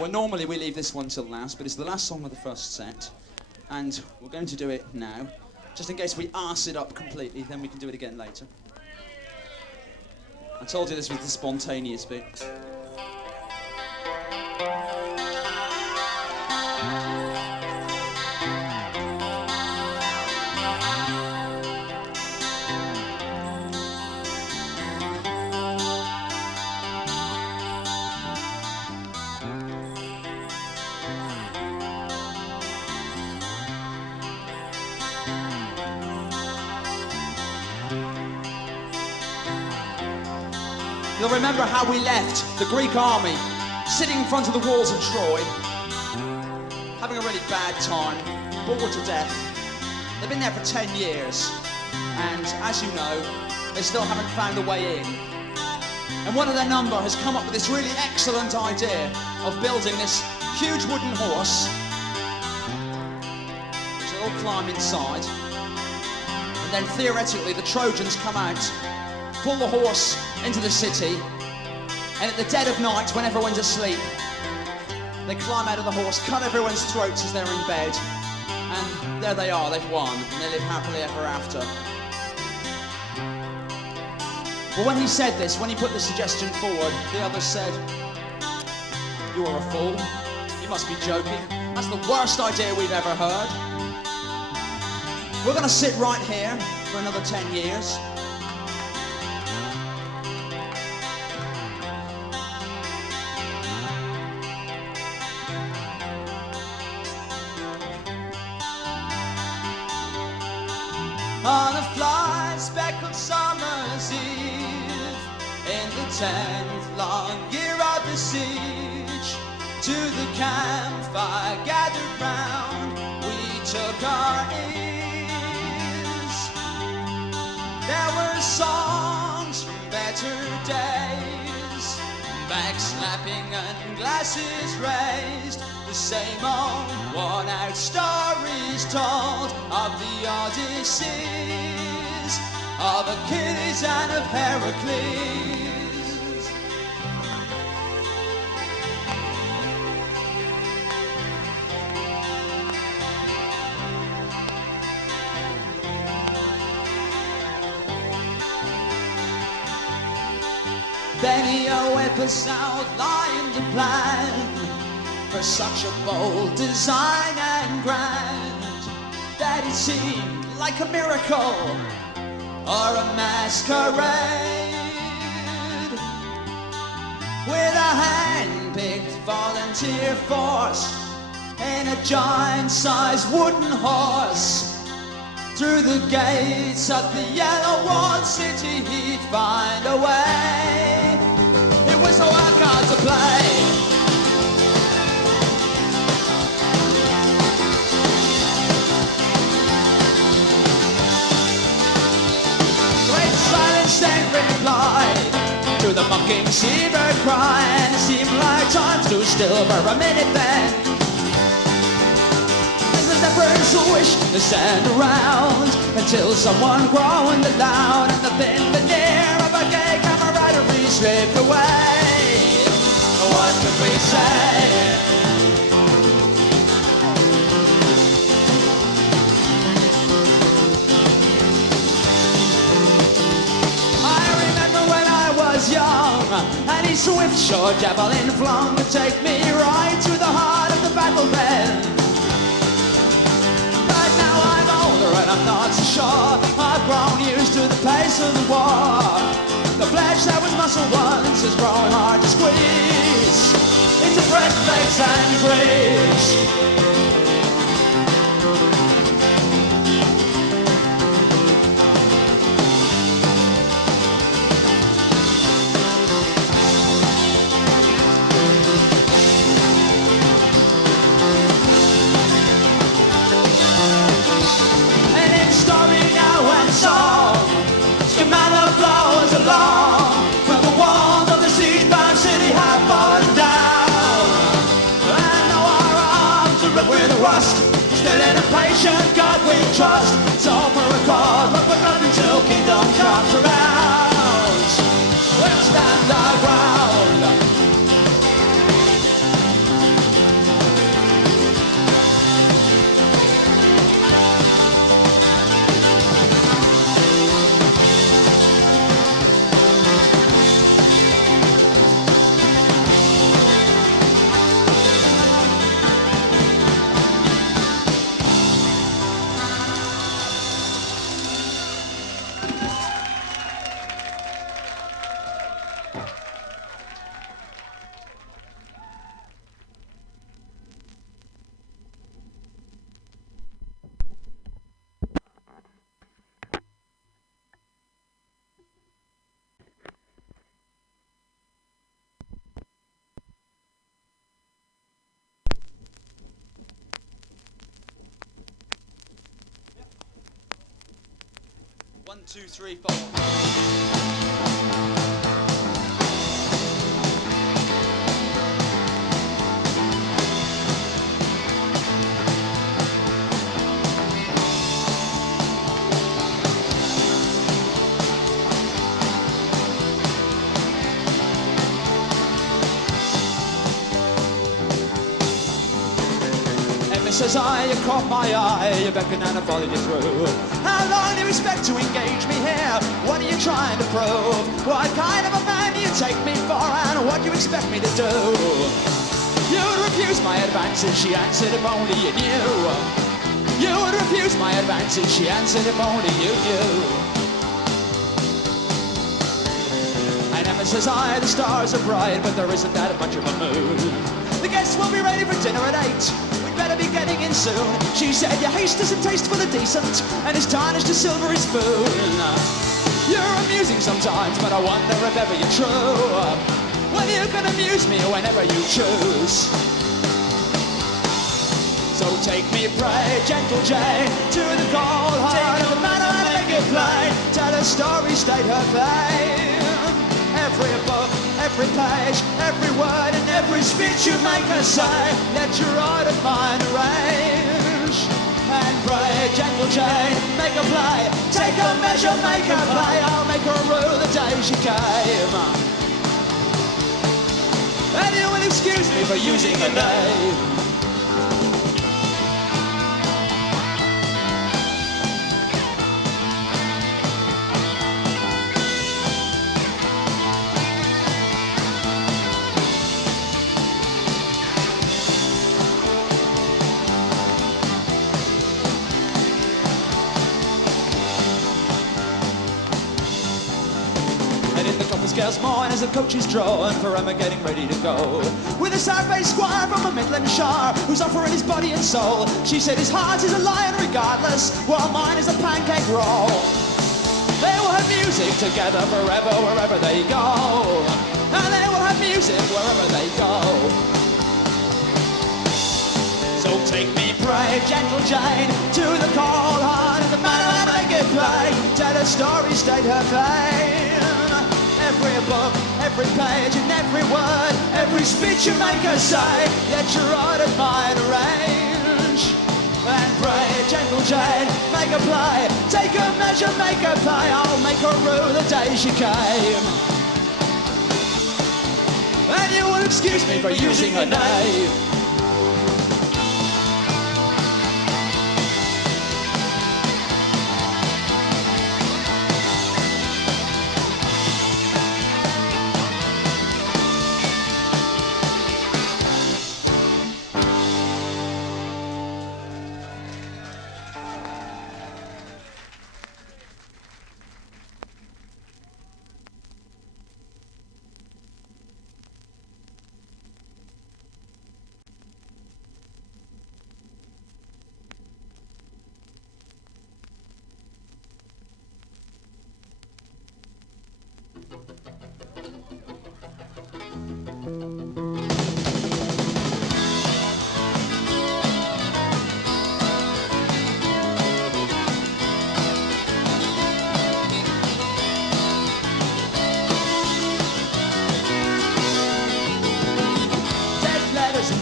Well, normally we leave this one till last, but it's the last song of the first set, and we're going to do it now. Just in case we arse it up completely, then we can do it again later. I told you this was the spontaneous bit. You'll remember how we left the Greek army sitting in front of the walls of Troy, having a really bad time, bored to death. They've been there for 10 years, and as you know, they still haven't found a way in. And one of their number has come up with this really excellent idea of building this huge wooden horse, which they'll all climb inside, and then theoretically the Trojans come out, pull the horse into the city, and at the dead of night, when everyone's asleep, they climb out of the horse, cut everyone's throats as they're in bed, and there they are, they've won, and they live happily ever after. But when he said this, when he put the suggestion forward, the others said, "You are a fool, you must be joking, that's the worst idea we've ever heard. We're gonna sit right here for another 10 years, on a fly speckled summer's eve, in the 10th long year of the siege, to the campfire gathered round, we took our ease. There were songs from better days, backslapping and glasses raised, the same old worn-out stories told of the Odysseys, of Achilles and of Heracles. Then he'll whip us outlined the plan for such a bold design and grand, that it seemed like a miracle or a masquerade. With a hand-picked volunteer force and a giant-sized wooden horse, through the gates of the yellow-walled city he'd find a way. It was a wild card to play. Then replied to the mocking seabird cry, and it seemed like time stood still for a minute then. As the birds wish to stand around until someone groaned aloud, and the thin veneer of a gay camaraderie stripped away. What could we say? Young, and his swift short javelin flung to take me right to the heart of the battle then. But now I'm older and I'm not so sure, I've grown used to the pace of the war. The flesh that was muscle once is growing hard to squeeze into breastplates and greaves. Still in a patient God we trust. It's all for a cause, but we're not until kingdom comes around. We'll stand our ground. 1, 2, 3, 4. Says you caught my eye, you beckon and I followed you through. How long do you expect to engage me here? What are you trying to prove? What kind of a man do you take me for, and what do you expect me to do? You would refuse my advances, she answered, if only you knew. You would refuse my advances, she answered, if only you knew. And Emma says the stars are bright, but there isn't that much of a moon. The guests will be ready for dinner at 8. Better be getting in soon. She said your haste doesn't taste for the decent, and it's tarnished a silvery spoon. You're amusing sometimes, but I wonder if ever you're true. Well, you can amuse me whenever you choose. So take me, pray, gentle Jane, to the cold heart of the man I make it plain. Tell her story, state her fame. Every book, every page, every word and every speech you make her say, let your art of mine arrange. And pray, gentle Jane, make her play, take her measure, make her play. I'll make her rue the day she came. And you will excuse me for using her name. Girls mine as the coach is drawn for Emma getting ready to go. With a sad-faced squire from a Midland shire who's offering his body and soul. She said his heart is a lion regardless, while mine is a pancake roll. They will have music together forever wherever they go. And they will have music wherever they go. So take me, pray, gentle Jane, to the cold heart of the man I make it play. Tell her story, state her fame. Every book, every page and every word, every speech you make her say, let your art of mine arrange. And pray, gentle Jane, make her play, take her measure, make her play. I'll make her rue the day she came. And you will excuse me for using her name.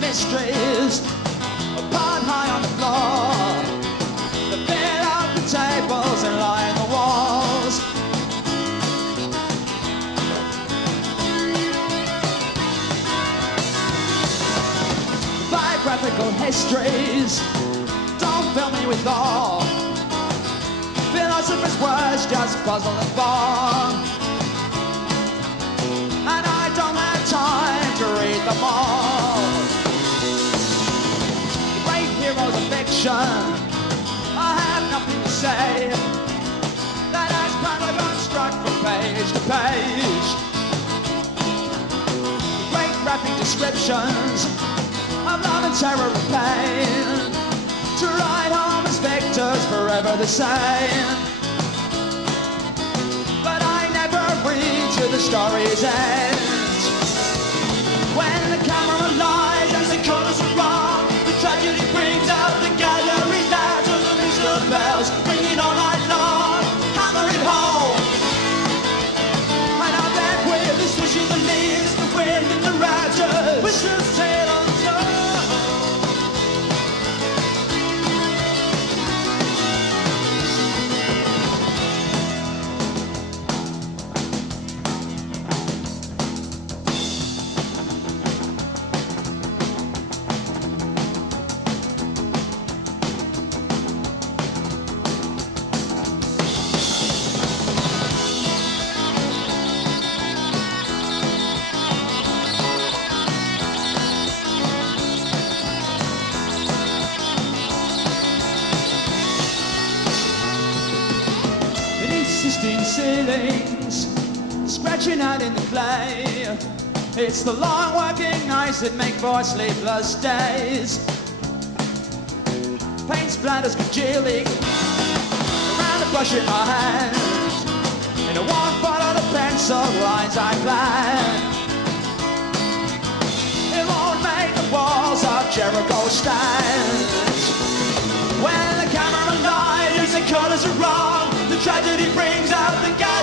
Mysteries upon high on the floor, the bed of the tables and line the walls. Biographical histories don't fill me with awe. Philosophers' words just puzzle and bore, and I don't have time to read them all. Heroes of fiction, I have nothing to say. That as paragon struck from page to page. Great graphic descriptions of love and terror and pain, to ride home as victors forever the same. But I never read to the story's end. When the camera lies and the colors are wrong, tragedy brings out the gallery lads of the musical bells, ringing all night long, hammering 16 ceilings, scratching out in the clay. It's the long working nights that make for sleepless days. Paint splatters congealing around the brush in my hand. And I won't follow the pencil lines I planned. It won't make the walls of Jericho stand. When the camera lies, the colors are wrong. The tragedy brings out the guy.